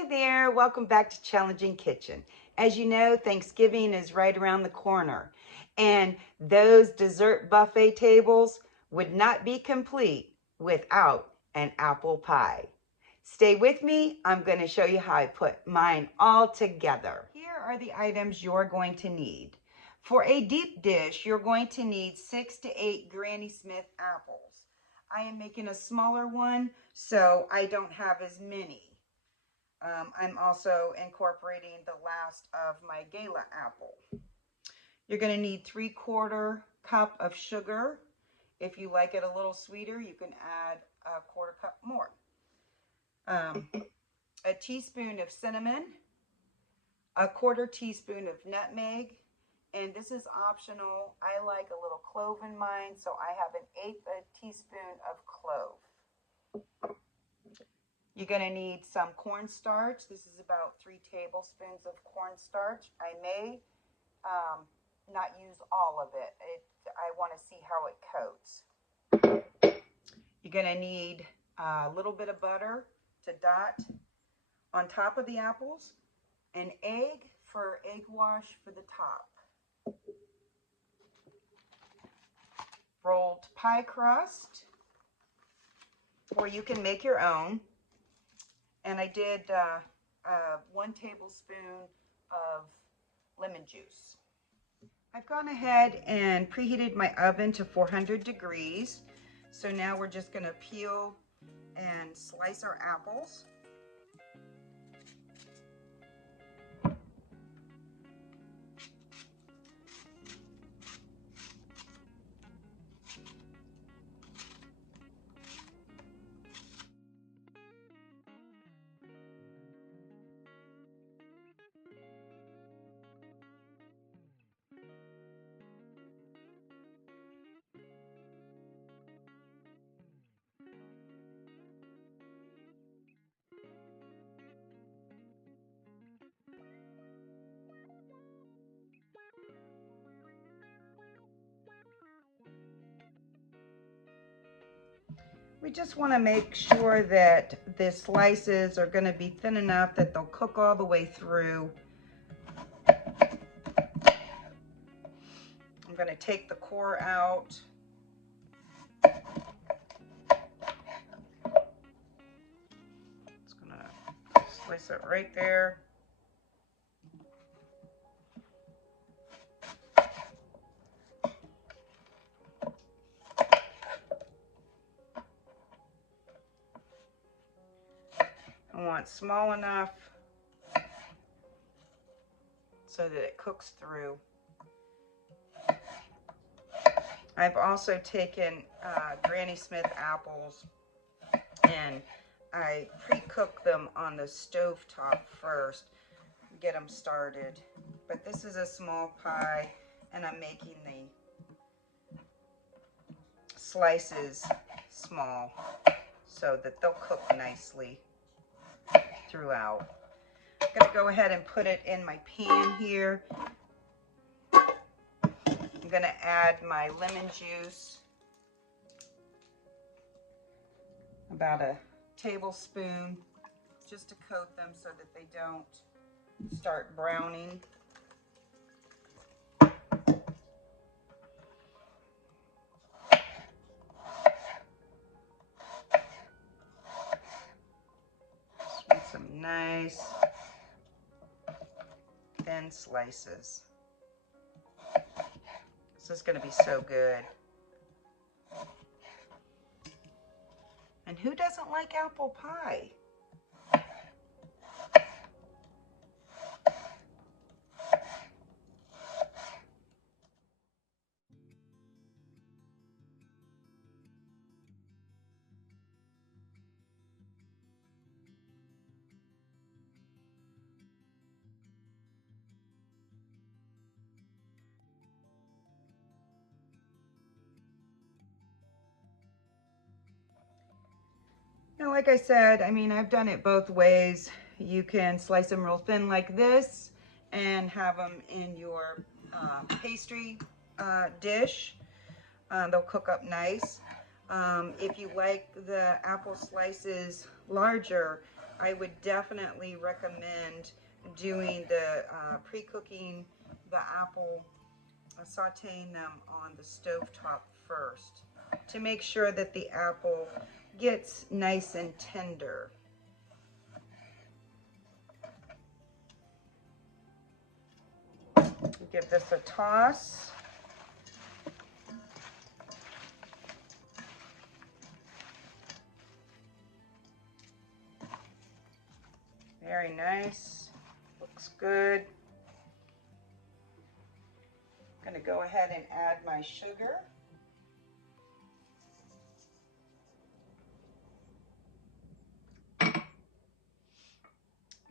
Hi there, welcome back to Challenging Kitchen. As you know, Thanksgiving is right around the corner, and those dessert buffet tables would not be complete without an apple pie. Stay with me, I'm going to show you how I put mine all together. Here are the items you're going to need. For a deep dish, you're going to need 6 to 8 Granny Smith apples. I am making a smaller one, so I don't have as many. I'm also incorporating the last of my Gala apple. You're going to need 3/4 cup of sugar. If you like it a little sweeter, you can add a 1/4 cup more. A teaspoon of cinnamon, a 1/4 teaspoon of nutmeg, and this is optional. I like a little clove in mine, so I have an 1/8 teaspoon of clove. You're going to need some cornstarch. This is about 3 tablespoons of cornstarch. I may not use all of it. I want to see how it coats. You're going to need a little bit of butter to dot on top of the apples, an egg for egg wash for the top, rolled pie crust, or you can make your own. And I did 1 tablespoon of lemon juice. I've gone ahead and preheated my oven to 400 degrees. So now we're just going to peel and slice our apples. We just want to make sure that the slices are going to be thin enough that they'll cook all the way through. I'm going to take the core out. Just going to slice it right there. I want small enough so that it cooks through. I've also taken Granny Smith apples and I pre-cook them on the stove top first, get them started. But this is a small pie and I'm making the slices small so that they'll cook nicely throughout. I'm going to go ahead and put it in my pan here. I'm going to add my lemon juice, about a tablespoon, just to coat them so that they don't start browning. Some nice thin slices. This is going to be so good. And who doesn't like apple pie? Now, like I said, I mean, I've done it both ways. You can slice them real thin like this and have them in your pastry dish. They'll cook up nice. If you like the apple slices larger, I would definitely recommend doing the pre-cooking the apple, sauteing them on the stovetop first to make sure that the apple gets nice and tender. Give this a toss. Very nice. Looks good. I'm going to go ahead and add my sugar.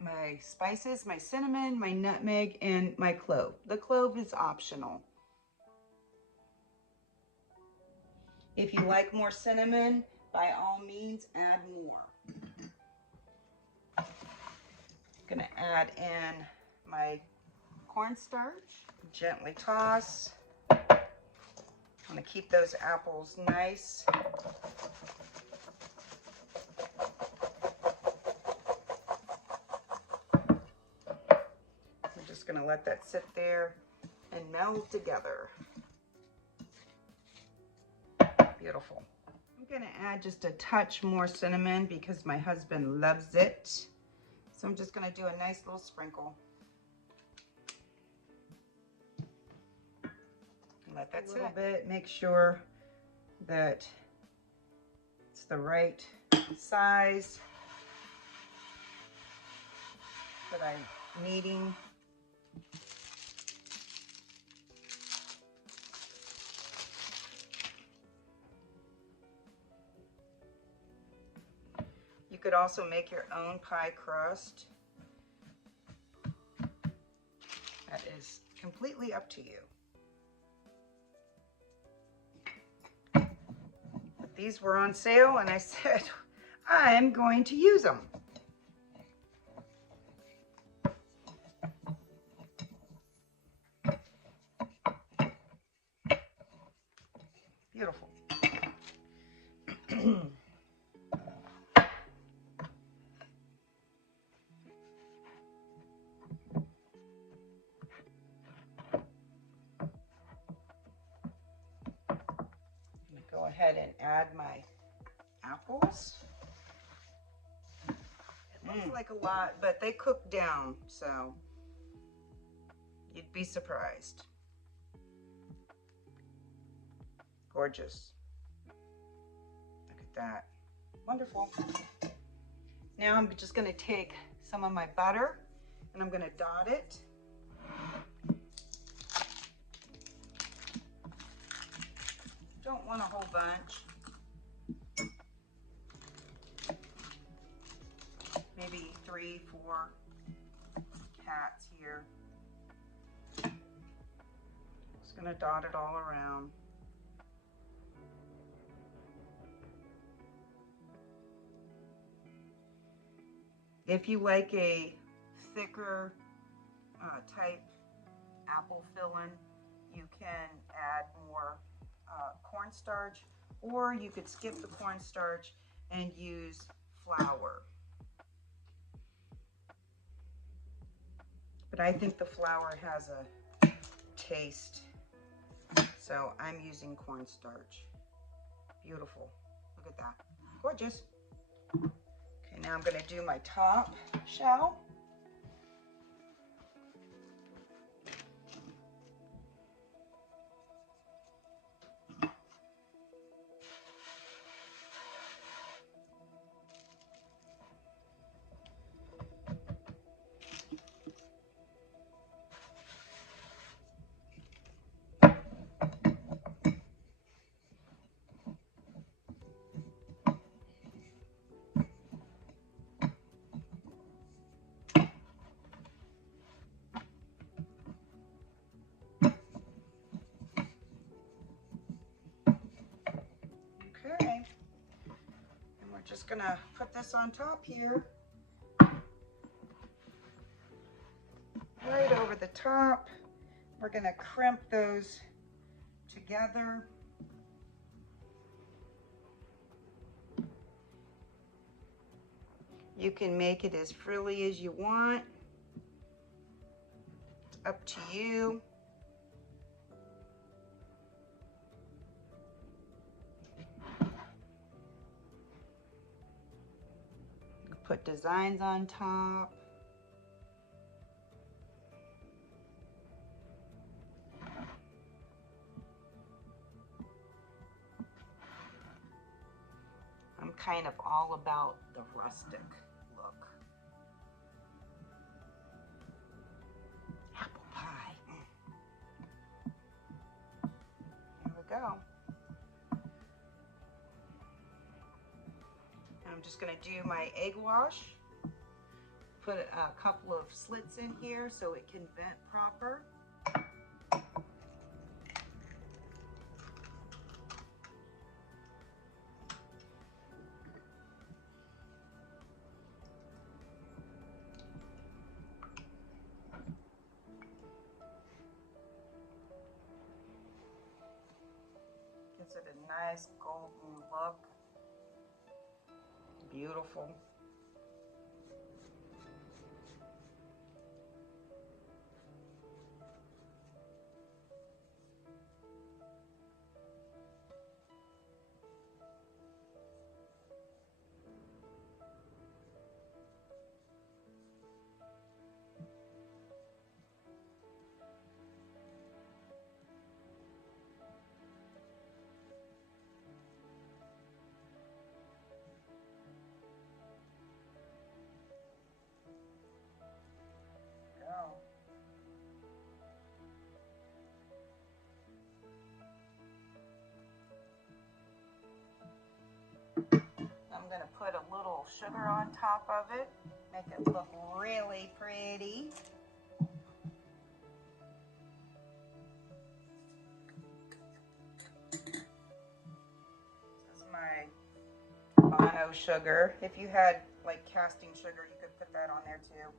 My spices, my cinnamon, my nutmeg, and my clove. The clove is optional. If you like more cinnamon, by all means, add more. I'm gonna add in my cornstarch, gently toss. I'm gonna keep those apples nice. We're just gonna let that sit there and meld together. Beautiful. I'm gonna add just a touch more cinnamon because my husband loves it. So I'm just gonna do a nice little sprinkle. Let that sit a little bit. Make sure that it's the right size that I'm needing. You could also make your own pie crust. That is completely up to you. But these were on sale and I said, I'm going to use them. Beautiful. Go ahead and add my apples. It looks like a lot, but they cook down, so you'd be surprised. Gorgeous. Look at that. Wonderful. Now I'm just going to take some of my butter and I'm going to dot it. Don't want a whole bunch. Maybe 3, 4 cats here. Just gonna dot it all around. If you like a thicker type apple filling, you can add more cornstarch, or you could skip the cornstarch and use flour. But I think the flour has a taste, so I'm using cornstarch. Beautiful. Look at that. Gorgeous. Okay, now I'm going to do my top shell. Just gonna put this on top here, right over the top. We're gonna crimp those together. You can make it as frilly as you want. It's up to you. Put designs on top. I'm kind of all about the rustic look. Apple pie. There we go. I'm just going to do my egg wash. Put a couple of slits in here so it can vent proper. Gives it a nice golden look. Beautiful. I'm going to put a little sugar on top of it, make it look really pretty. This is my mono sugar. If you had like casting sugar, you could put that on there too.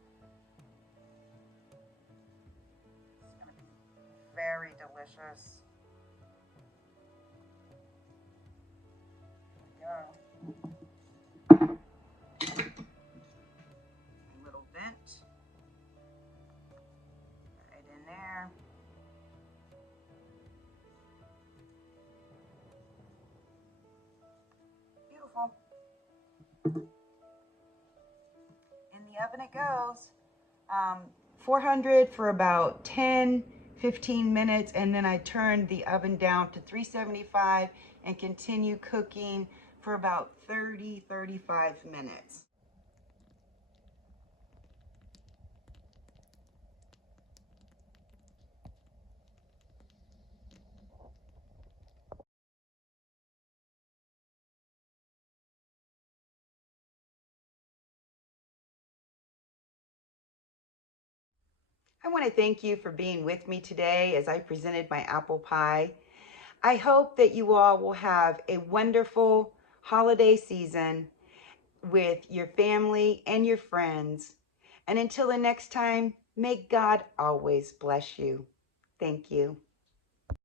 It's going to be very delicious. There we go. Little vent right in there. Beautiful. In the oven it goes. 400 for about 10-15 minutes, and then I turn the oven down to 375 and continue cooking for about 30-35 minutes. I want to thank you for being with me today as I presented my apple pie. I hope that you all will have a wonderful holiday season with your family and your friends. And until the next time, may God always bless you. Thank you.